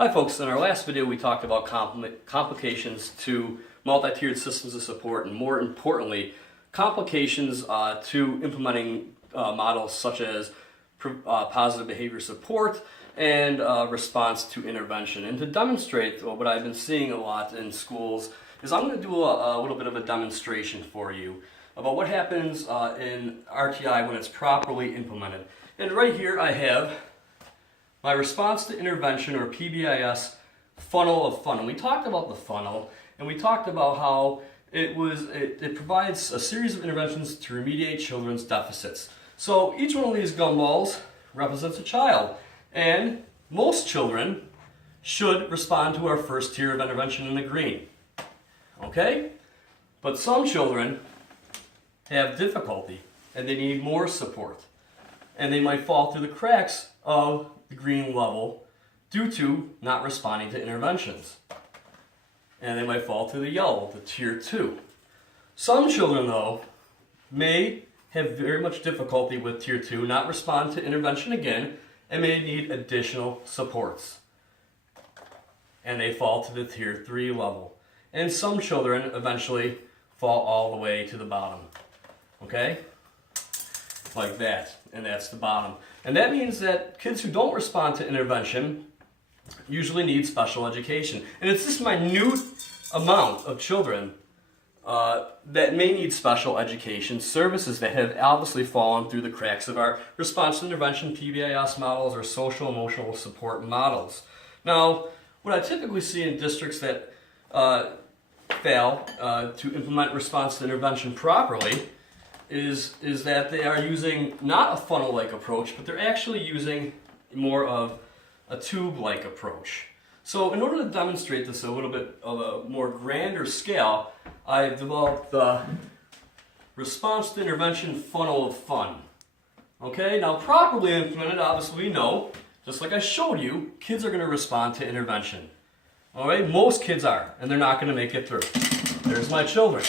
Hi folks, in our last video we talked about complications to multi-tiered systems of support, and more importantly, complications to implementing models such as positive behavior support and response to intervention. And to demonstrate what I've been seeing a lot in schools is I'm going to do a little bit of a demonstration for you about what happens in RTI when it's properly implemented. And right here I have my response to intervention, or PBIS, funnel of fun. And we talked about the funnel, and we talked about how it provides a series of interventions to remediate children's deficits. So each one of these gumballs represents a child, and most children should respond to our first tier of intervention in the green. Okay? But some children have difficulty, and they need more support, and they might fall through the cracks of the green level due to not responding to interventions. And they might fall to the yellow, the tier 2. Some children, though, may have very much difficulty with tier 2, not respond to intervention again, and may need additional supports. And they fall to the tier 3 level. And some children eventually fall all the way to the bottom. Okay? Like that, and that's the bottom. And that means that kids who don't respond to intervention usually need special education. And it's this minute amount of children that may need special education services that have obviously fallen through the cracks of our response to intervention PBIS models or social emotional support models. Now, what I typically see in districts that fail to implement response to intervention properly is that they are using not a funnel-like approach, but they're actually using more of a tube-like approach. So in order to demonstrate this a little bit of a more grander scale, I've developed the response to intervention funnel of fun. Okay, now properly implemented, obviously we know, just like I showed you, kids are going to respond to intervention. Alright, most kids are, and they're not going to make it through. There's my children.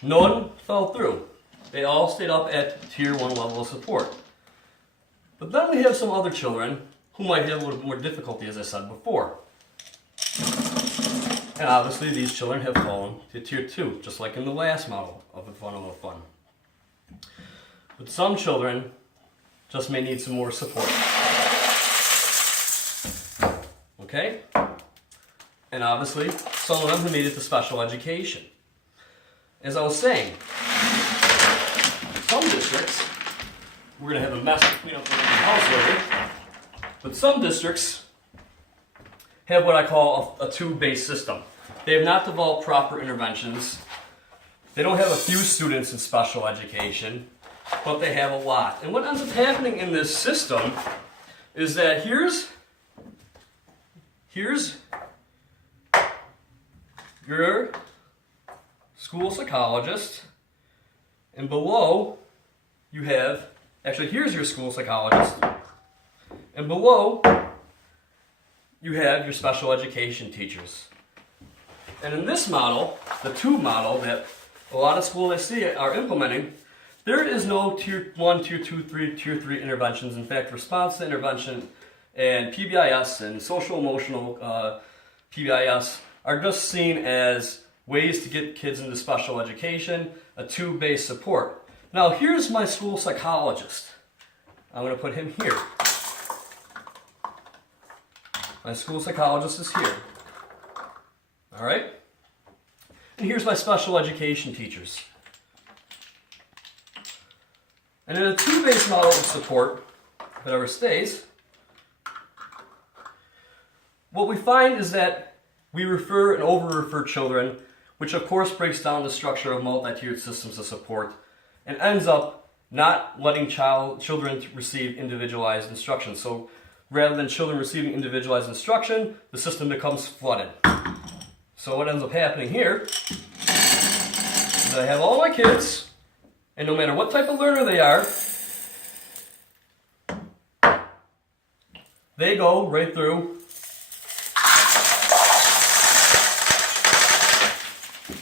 None fell through. They all stayed up at tier 1 level of support. But then we have some other children who might have a little more difficulty, as I said before. And obviously these children have fallen to tier 2, just like in the last model of the funnel of fun. But some children just may need some more support. Okay? And obviously some of them have made it to special education. As I was saying, some districts, we're going to have a mess to clean up around the house later, but some districts have what I call a tube-based system. They have not developed proper interventions. They don't have a few students in special education, but they have a lot. And what ends up happening in this system is that here's your school psychologist, and below you have, actually here's your school psychologist, and below you have your special education teachers. And in this model, the tube model that a lot of schools I see are implementing, there is no tier 1, tier 2, tier 3 interventions. In fact, response to intervention and PBIS and social emotional PBIS are just seen as ways to get kids into special education, a tube-based support. Now here's my school psychologist. I'm going to put him here. My school psychologist is here. Alright? And here's my special education teachers. And in a tube-based model of support, if it ever stays, what we find is that we refer and over-refer children, which of course breaks down the structure of multi-tiered systems of support and ends up not letting children receive individualized instruction. So rather than children receiving individualized instruction, the system becomes flooded. So what ends up happening here is I have all my kids, and no matter what type of learner they are, they go right through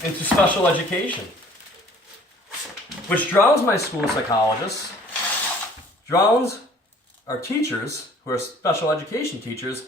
into special education, which drowns my school psychologists, drowns our teachers, who are special education teachers,